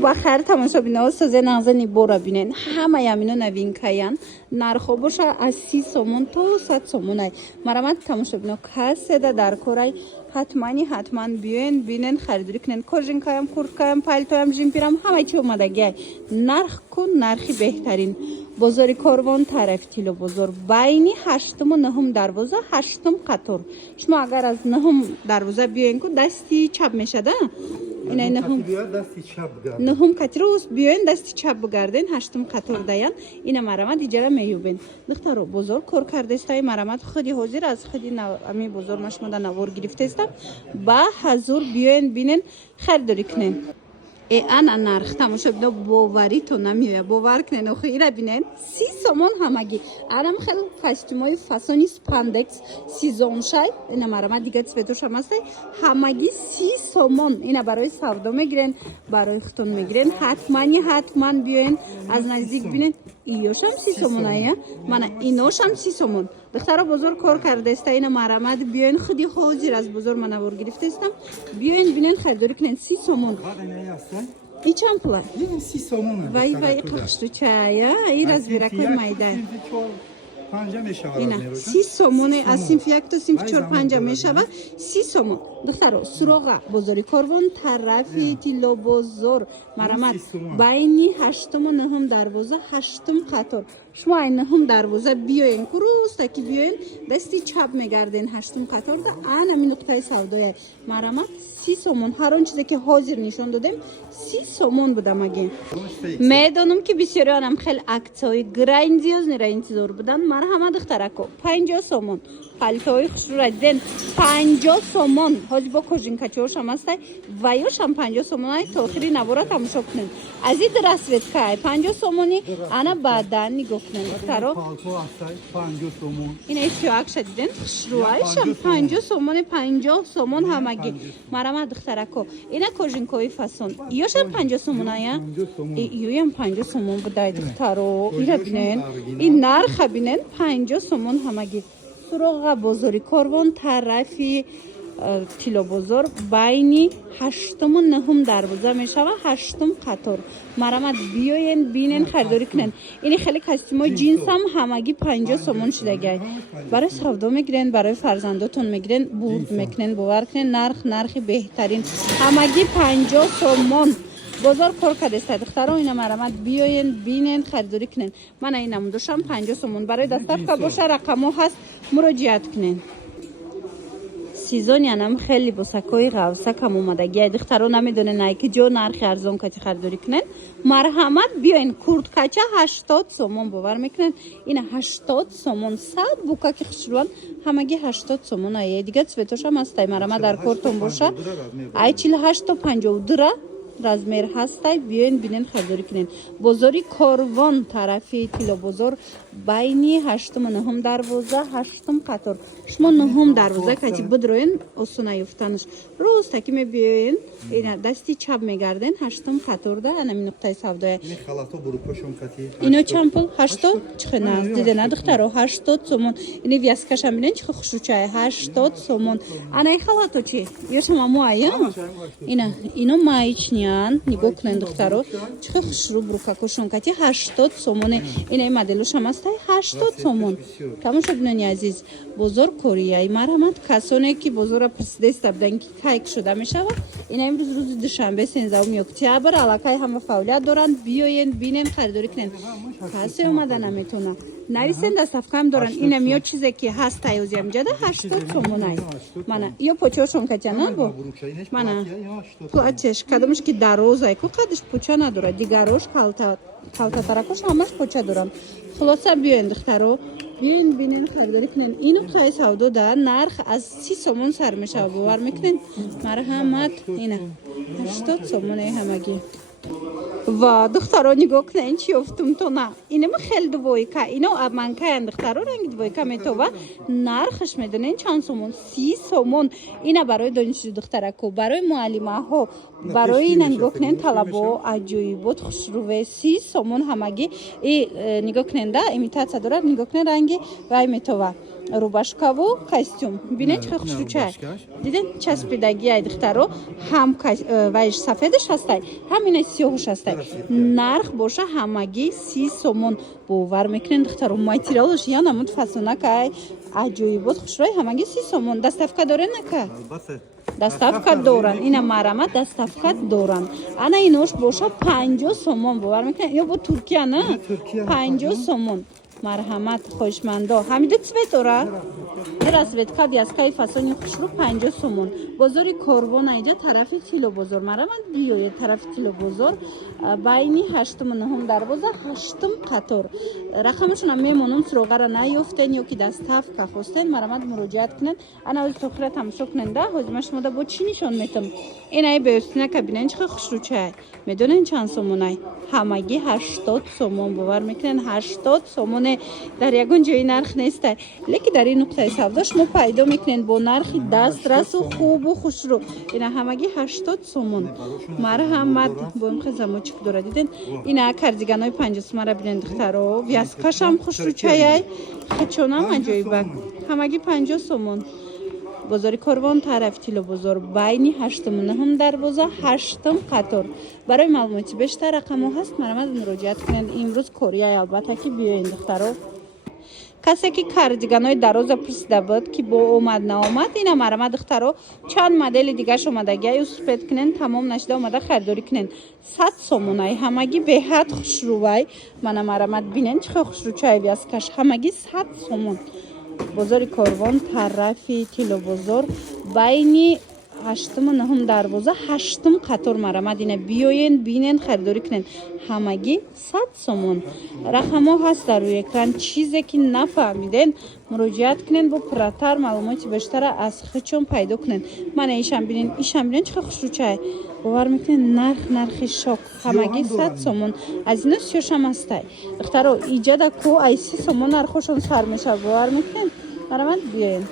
бахар тамошобино созе назани бора бинен ҳама ямино новинкаян нархо боша аз 30 сомон то 100 сомонай марамат тамошобино каседа дар корай ҳатман биёен бинен харидорӣ кунен кожинкаям курткаям пальтоям жимпирам ҳама чи омадагиай нарх кун нархи беҳтарин бозори корвон тарафи тило бозор байни 8-ум 9-ум дарвоза 8-ум қатор шумо агар аз 9-ум дарвоза биёен ку дасти чап мешада инай 9-ум қатиро биёен дасти чап бигарден 8-ум қатор даян ина марамат иҷара меёбен духтаро бозор кор кардестаи марамат худи ҳозир аз худи ами бозор машмода навор гирифтестам ба ҳазур биёен бинен харидорӣ кунен ана нарх тамошобино боварито намеояд бовар кунен охи ира бинен 30 сомон ҳамагӣ арам хел костюмои фасони спандекс сезоншай ина марамат дига цветошам ҳастай ҳамагӣ 30 сомон ина барои савдо мегирен барои хутун мегирен ҳатман биёен аз наздик бинен иёшам 30 сомон ая мана иношам 30 сомон духтаро бозор кор кардаеста ина марамат биёен худи ҳозир аз бозор ман навор гирифтестам биёен бинен харидорӣ кунен 30 сомон и чанд пула 30 сомон вай қақшту чая и разбиракои майда ина 30 сомоне аз синфи 1 то синфи 4-5 мешавад 30 сомон духтаро суроға бозори корвон тарафи тило бозор марамат байни 8-ум 9-ум дарвоза 8-ум қатор шумо ай 9-ум дарвоза биёен курустаки биёен дасти чап мегарден 8-ум қаторда ана ми нуқтаи савдояй марамат 30 сомон ҳар он чизе ки ҳозир нишон додем 30 сомон будам аги медонам ки бисёриёнам хел аксияҳои грандиознера интизор будан марҳамат духтарако 50 сомон палтои хушрӯра диден 50 сомон ҳозир бо кожинкачаошам ҳастай ваёшам 50 сомон ай то охири навора тамошо кунен аз ид расветкаай 50 сомони ана баъдан нигоҳ кунен духтаро ина фиёакша диден хушрӯаишам 50 сомони 50 сомон ҳамагӣ марамат духтарако ина кожинкои фасон иёшам 50 сомон ая иёям 50 сомон будай духтаро ира бинен ин нарха бинен 50 сомон ҳамагӣ суроға бозори корвон тарафи тило бозор байни 8-ум 9-ум дарвоза мешава 8-ум қатор марамат биёен бинен харидорӣ кунен ини хеле костюмои ҷинсам ҳамагӣ 50 сомон шудагиай барои савдо мегирен барои фарзандотон мегирен бурд мекунен бовар кунен нархи беҳтарин ҳамагӣ 50 сомон бозор кор кардеста духтаро ина марамат биёен бинен харидорӣ кунен мана ин намудошам 50 сомон барои доставка боша рақамо ҳаст муроҷиат кунен сезонянам хеле либосакои ғавсакам омадагиай духтаро намедонен ай ки ҷо нархи арзон кати харидорӣ кунен марҳамат биёен курткача 80 сомон бовар мекунен ина 80 сомон 100 букаки хушрӯан ҳамагӣ 80 сомон ай дига цветошам ҳастай марамат дар кортон боша ай 48 то 52 размер ҳастай биёен бинен харидорӣ кунен бозори корвон тарафи тило бозор байни 8-ум 9-ум дарвоза 8-ум қатор шумо 9-ум дарвоза кати бидроен осона ёфтанаш ростаки мебиёен ина дасти чап мегарден 8-ум қаторда анами нуқтаи савдоя ино чанд пул 80 чихена дидена духтаро 80 сомон ини вязкашам бинен чихо хушрӯчае 80 сомон анай халато чи ёшама муая ина ино маичния нигоҳ кунен духтаро чихо хушрӯ брукакошон кати 80 сомоне инаи моделошам ҳастай 80 сомон тамошо бинони азиз бозор корияи марҳамат касоне ки бозора пирсидеста будан ки кайк шуда мешава ина имрӯз рӯзи душанбе 13 октябр аллакай ҳама фаъолият доранд биёен бинен харидорӣ кунен касе омада наметона нависен доставкаам доранд ина миё чизе ки ҳаст таёзиам ҷада 80 сомонай мана ё почошон катяна бо мана платеш кадомш ки дарозай ку қадиш поча надорад дигарош калтатаракош ҳамаш поча дорам хулоса биёен духтаро биёен бинен харидорӣ кунен ину қай савдо да нарх аз 30 сомон сар мешава бовар мекунен марҳамат ина 80 сомоне ҳамагӣ ва духтаро нигоҳ кунен чи ёфтум то на инама хел двойка ино манкаян духтаро ранги двойка метова нархаш медонен чанд сомон 30 сомон ина барои донишҷӯ духтарако барои муаллимаҳо барои ина нигоҳ кунен талабо аҷоибот хушрӯве 30 сомон ҳамагӣ нигоҳ кунен да имитатсия дорад нигоҳ кунен ранги вай метова рубашкаву костюм бинед чӣ хушрӯчай диден часпидагӣ ай духтаро ҳам вайш сафедаш ҳастай ҳам ина сиёҳуш ҳастай нарх боша ҳамагӣ 30 сомон бовар мекунен духтаро материалаш яна муд фасонакай аҷоибот хушрӯй ҳамагӣ 30 сомон даставка дорен нака даставка доран ина марама даставка доран ана инош боша 50 сомон бовар мекунен ё бо туркия на 50 сомон марҳамат хоҳишмандо ҳамиду цвет ора расветка вязкаи фасони хушрӯ 50 сомон бозори корвон айҷа тарафи тило бозор марҳамат биёед тарафи тило бозор байни 8-9 дарвоза 8 қатор рақамашона мемонам суроғара наёфтен ё ки даставка хостен марҳамат муроҷиат кунед ана ҳозир тохира тамошо кунед да ҳозир ман шумода бо чӣ нишон метам инаи беёстинака бинен чӣ хушрӯчай медонен чанд сомонай ҳамагӣ 80 сомон бовар мекунен 80 сомоне дар ягон ҷои нарх нестай лекин дар ин нуқтаи савдо шумо пайдо мекунед бо нархи дастрасу хубу хушрӯ ина ҳамагӣ 80 сомон марҳамат бо ин қизамочик дора диден ина кардиганои 50 сомонра бинен духтаро вязкашам хушрӯчаяй хечонам аҷоибак ҳамагӣ 50 сомон бозори корвон тарафи тило бозор байни 8-9 дарвоза 8 қатор барои маълумоти бештар рақамо ҳаст марҳамат муроҷиат кунед имрӯз корияй албатта ки биёед духтаро касе ки кардиганои дароза пурсида буд ки бо омад наомад ина марҳамат духтаро чанд модели дигаш омадагиай успед кунен тамом нашуда омада харидорӣ кунен 100 сомонай ҳамагӣ беҳад хушрӯвай мана марҳамат бинен чӣ хел хушрӯчаи вязкаш ҳамагӣ 100 сомон бозори корвон тарафи тилобозор байни 8-9 дарвоза 8 қатор марҳамат ина биёен бинен харидорӣ кунен ҳамагӣ 100 сомон рақамо ҳаст дар рӯи экран чизе ки нафаҳмиден муроҷиат кунен бо пурратар маълумоти бештара аз хичон пайдо кунен мана ишам бинен чӣ хушрӯчай бовар мекунен нархи шок ҳамагӣ 100 сомон аз ино сиёшам ҳастай духтаро иҷада ку ай 30 сомон нархошон сар мешав бовар мекунен марҳамат биёен